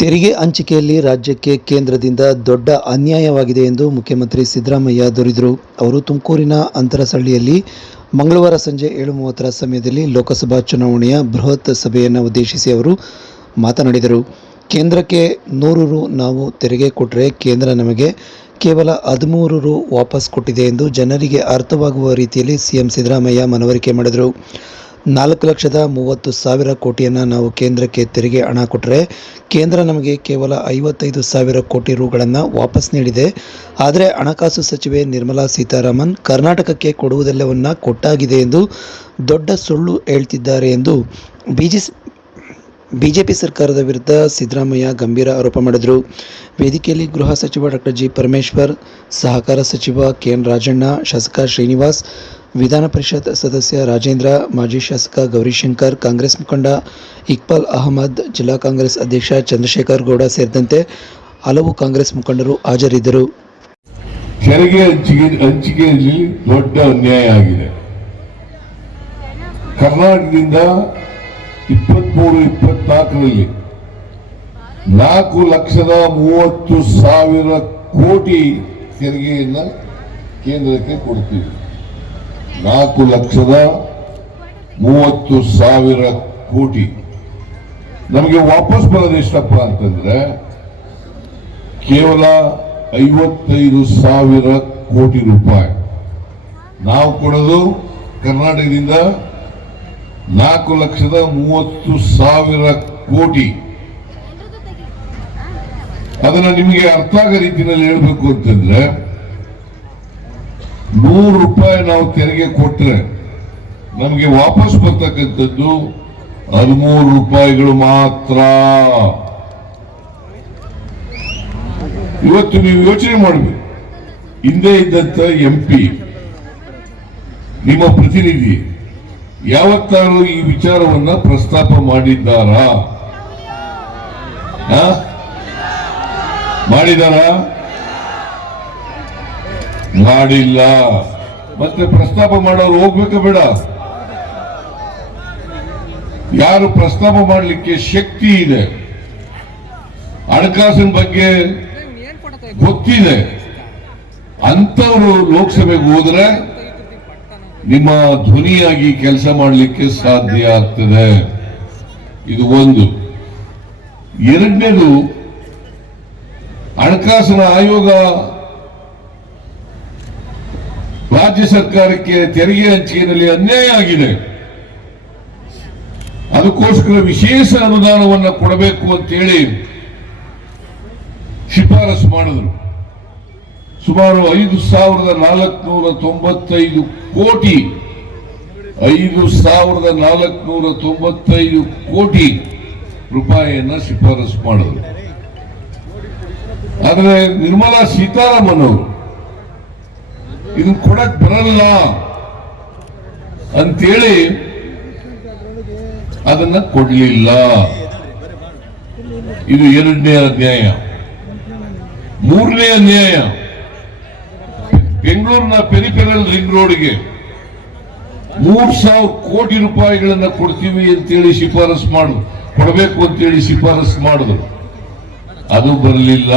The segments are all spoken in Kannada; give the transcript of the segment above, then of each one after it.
ತೆರಿಗೆ ಹಂಚಿಕೆಯಲ್ಲಿ ರಾಜ್ಯಕ್ಕೆ ಕೇಂದ್ರದಿಂದ ದೊಡ್ಡ ಅನ್ಯಾಯವಾಗಿದೆ ಎಂದು ಮುಖ್ಯಮಂತ್ರಿ ಸಿದ್ದರಾಮಯ್ಯ ದೂರಿದರು. ಅವರು ತುಮಕೂರಿನ ಅಂತರಸಳ್ಳಿಯಲ್ಲಿ ಮಂಗಳವಾರ ಸಂಜೆ 7:30 ಸಮಯದಲ್ಲಿ ಲೋಕಸಭಾ ಚುನಾವಣೆಯ ಬೃಹತ್ ಸಭೆಯನ್ನು ಉದ್ದೇಶಿಸಿ ಅವರು ಮಾತನಾಡಿದರು. ಕೇಂದ್ರಕ್ಕೆ 100 ರು ನಾವು ತೆರಿಗೆ ಕೊಟ್ಟರೆ ಕೇಂದ್ರ ನಮಗೆ ಕೇವಲ 13 ರು ವಾಪಸ್ ಕೊಟ್ಟಿದೆ ಎಂದು ಜನರಿಗೆ ಅರ್ಥವಾಗುವ ರೀತಿಯಲ್ಲಿ ಸಿಎಂ ಸಿದ್ದರಾಮಯ್ಯ ಮನವರಿಕೆ ಮಾಡಿದರು. 4,30,000 ಕೋಟಿಯನ್ನು ನಾವು ಕೇಂದ್ರಕ್ಕೆ ತೆರಿಗೆ ಹಣ ಕೊಟ್ಟರೆ ಕೇಂದ್ರ ನಮಗೆ ಕೇವಲ 55,000 ಕೋಟಿ ರುಗಳನ್ನು ವಾಪಸ್ ನೀಡಿದೆ. ಆದರೆ ಹಣಕಾಸು ಸಚಿವೆ ನಿರ್ಮಲಾ ಸೀತಾರಾಮನ್ ಕರ್ನಾಟಕಕ್ಕೆ ಕೊಡುವುದೆಲ್ಲವನ್ನ ಕೊಟ್ಟಾಗಿದೆ ಎಂದು ದೊಡ್ಡ ಸುಳ್ಳು ಹೇಳ್ತಿದ್ದಾರೆ ಎಂದು ಬಿಜೆಪಿ ಸರ್ಕಾರದ ವಿರುದ್ಧ ಸಿದ್ದರಾಮಯ್ಯ ಗಂಭೀರ ಆರೋಪ ಮಾಡಿದರು. ವೇದಿಕೆಯಲ್ಲಿ ಗೃಹ ಸಚಿವ ಡಾ ಜಿ. ಪರಮೇಶ್ವರ್, ಸಹಕಾರ ಸಚಿವ ಕೆಎನ್ ರಾಜಣ್ಣ, ಶಾಸಕ ಶ್ರೀನಿವಾಸ್, ವಿಧಾನ ಪರಿಷತ್ ಸದಸ್ಯ ರಾಜೇಂದ್ರ, ಮಾಜಿ ಶಾಸಕ ಗೌರಿಶಂಕರ್, ಕಾಂಗ್ರೆಸ್ ಮುಖಂಡ ಇಕ್ಬಾಲ್ ಅಹಮದ್, ಜಿಲ್ಲಾ ಕಾಂಗ್ರೆಸ್ ಅಧ್ಯಕ್ಷ ಚಂದ್ರಶೇಖರ್ ಗೌಡ ಸೇರಿದಂತೆ ಹಲವು ಕಾಂಗ್ರೆಸ್ ಮುಖಂಡರು ಹಾಜರಿದ್ದರು. ತೆರಿಗೆ ಹಂಚಿಕೆಯಲ್ಲಿ ದೊಡ್ಡ ಅನ್ಯಾಯ ಆಗಿದೆ. ಕರ್ನಾಟಕದಿಂದ 23-24ರಲ್ಲಿ 4,30,000 ಕೋಟಿ ತೆರಿಗೆಯನ್ನ ಕೇಂದ್ರಕ್ಕೆ ಕೊಡ್ತೀವಿ. 4,30,000 ಕೋಟಿ ನಮಗೆ ವಾಪಸ್ ಬರೋದು ಎಷ್ಟಪ್ಪ ಅಂತಂದ್ರೆ ಕೇವಲ 55,000 ಕೋಟಿ ರೂಪಾಯಿ. ನಾವು ಕೊಡೋದು ಕರ್ನಾಟಕದಿಂದ 4,30,000 ಕೋಟಿ. ಅದನ್ನ ನಿಮಗೆ ಅರ್ಥ ಆಗೋ ರೀತಿಯಲ್ಲಿ ಹೇಳ್ಬೇಕು ಅಂತಂದ್ರೆ 100 ರೂಪಾಯಿ ನಾವು ತೆರಿಗೆ ಕೊಟ್ರೆ ನಮಗೆ ವಾಪಸ್ ಬರ್ತಕ್ಕಂಥದ್ದು 13 ರೂಪಾಯಿಗಳು ಮಾತ್ರ. ಇವತ್ತು ನೀವು ಯೋಚನೆ ಮಾಡಬೇಕು, ಹಿಂದೆ ಇದ್ದಂತ MP ನಿಮ್ಮ ಪ್ರತಿನಿಧಿ ಯಾವತ್ತಾರು ಈ ವಿಚಾರವನ್ನ ಪ್ರಸ್ತಾಪ ಮಾಡಿದ್ದಾರಾ? ಮಾಡಿಲ್ಲ. ಮತ್ತೆ ಪ್ರಸ್ತಾಪ ಮಾಡೋರು ಹೋಗ್ಬೇಕಾ ಬೇಡ? ಯಾರು ಪ್ರಸ್ತಾಪ ಮಾಡಲಿಕ್ಕೆ ಶಕ್ತಿ ಇದೆ, ಹಣಕಾಸಿನ ಬಗ್ಗೆ ಗೊತ್ತಿದೆ ಅಂತವರು ಲೋಕಸಭೆಗೆ ಹೋದ್ರೆ ನಿಮ್ಮ ಧ್ವನಿಯಾಗಿ ಕೆಲಸ ಮಾಡಲಿಕ್ಕೆ ಸಾಧ್ಯ ಆಗ್ತದೆ. ಇದು ಒಂದು. ಎರಡನೇದು, ಹಣಕಾಸಿನ ಆಯೋಗ ರಾಜ್ಯ ಸರ್ಕಾರಕ್ಕೆ ತೆರಿಗೆ ಹಂಚಿಕೆಯಲ್ಲಿ ಅನ್ಯಾಯ ಆಗಿದೆ, ಅದಕ್ಕೋಸ್ಕರ ವಿಶೇಷ ಅನುದಾನವನ್ನು ಕೊಡಬೇಕು ಅಂತೇಳಿ ಶಿಫಾರಸು ಮಾಡಿದ್ರು. ಸುಮಾರು 5,495 ಕೋಟಿ 5,495 ಕೋಟಿ ರೂಪಾಯಿಯನ್ನ ಶಿಫಾರಸು ಮಾಡಿದ್ರು. ಆದರೆ ನಿರ್ಮಲಾ ಸೀತಾರಾಮನ್ ಅವರು ಇದನ್ನು ಕೊಡಕ್ ಬರಲ್ಲ ಅಂತೇಳಿ ಅದನ್ನ ಕೊಡ್ಲಿಲ್ಲ. ಇದು ಎರಡನೇ ಅನ್ಯಾಯ. ಮೂರನೇ ಅನ್ಯಾಯ, ಬೆಂಗಳೂರಿನ ಪೆರಿಫೆರಲ್ ರಿಂಗ್ ರೋಡ್ಗೆ 3,000 ಕೋಟಿ ರೂಪಾಯಿಗಳನ್ನ ಕೊಡ್ತೀವಿ ಅಂತೇಳಿ ಕೊಡಬೇಕು ಅಂತೇಳಿ ಶಿಫಾರಸು ಮಾಡಿದ್ರು. ಅದು ಬರಲಿಲ್ಲ.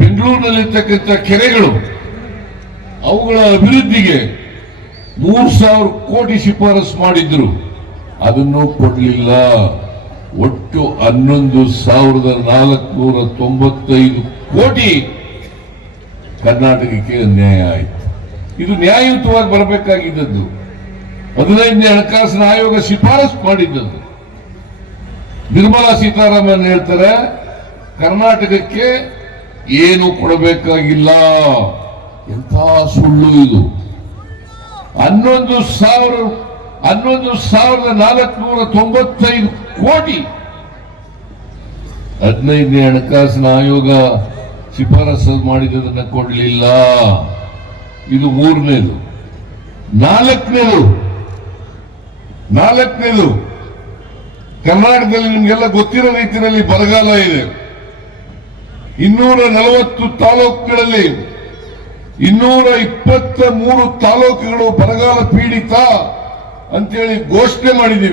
ಬೆಂಗಳೂರಿನಲ್ಲಿರ್ತಕ್ಕಂಥ ಕೆರೆಗಳು ಅವುಗಳ ಅಭಿವೃದ್ಧಿಗೆ 3,000 ಕೋಟಿ ಶಿಫಾರಸು ಮಾಡಿದ್ರು, ಅದನ್ನು ಕೊಡಲಿಲ್ಲ. ಒಟ್ಟು 11,495 ಕೋಟಿ ಕರ್ನಾಟಕಕ್ಕೆ ಅನ್ಯಾಯ ಆಯಿತು. ಇದು ನ್ಯಾಯಯುತವಾಗಿ ಬರಬೇಕಾಗಿದ್ದದ್ದು. 15ನೇ ಹಣಕಾಸಿನ ಆಯೋಗ ಶಿಫಾರಸು ಮಾಡಿದ್ದದ್ದು. ನಿರ್ಮಲಾ ಸೀತಾರಾಮನ್ ಹೇಳ್ತಾರೆ ಕರ್ನಾಟಕಕ್ಕೆ ಏನು ಕೊಡಬೇಕಾಗಿಲ್ಲ. ಎಂಥ ಸುಳ್ಳು ಇದು! 11,495 ಕೋಟಿ 15ನೇ ಹಣಕಾಸಿನ ಆಯೋಗ ಶಿಫಾರಸು ಮಾಡಿದ್ದನ್ನ ಕೊಡಲಿಲ್ಲ. ಇದು ಮೂರನೇದು. ನಾಲ್ಕನೇದು, ಕರ್ನಾಟಕದಲ್ಲಿ ನಿಮ್ಗೆಲ್ಲ ಗೊತ್ತಿರೋ ರೀತಿಯಲ್ಲಿ ಬರಗಾಲ ಇದೆ. 240 ತಾಲೂಕುಗಳಲ್ಲಿ 223 ತಾಲೂಕುಗಳು ಬರಗಾಲ ಪೀಡಿತ ಅಂತೇಳಿ ಘೋಷಣೆ ಮಾಡಿದ್ದೀವಿ.